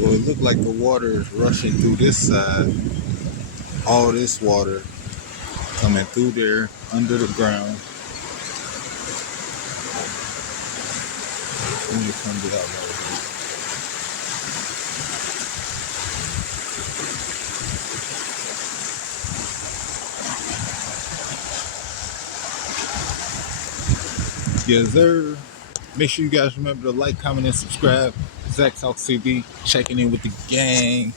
So it looked like the water is rushing through this side. All this water coming through there under the ground. Let me come it out right here. Yes, sir. Make sure you guys remember to like, comment, and subscribe. Zach Talk TV, checking in with the gang.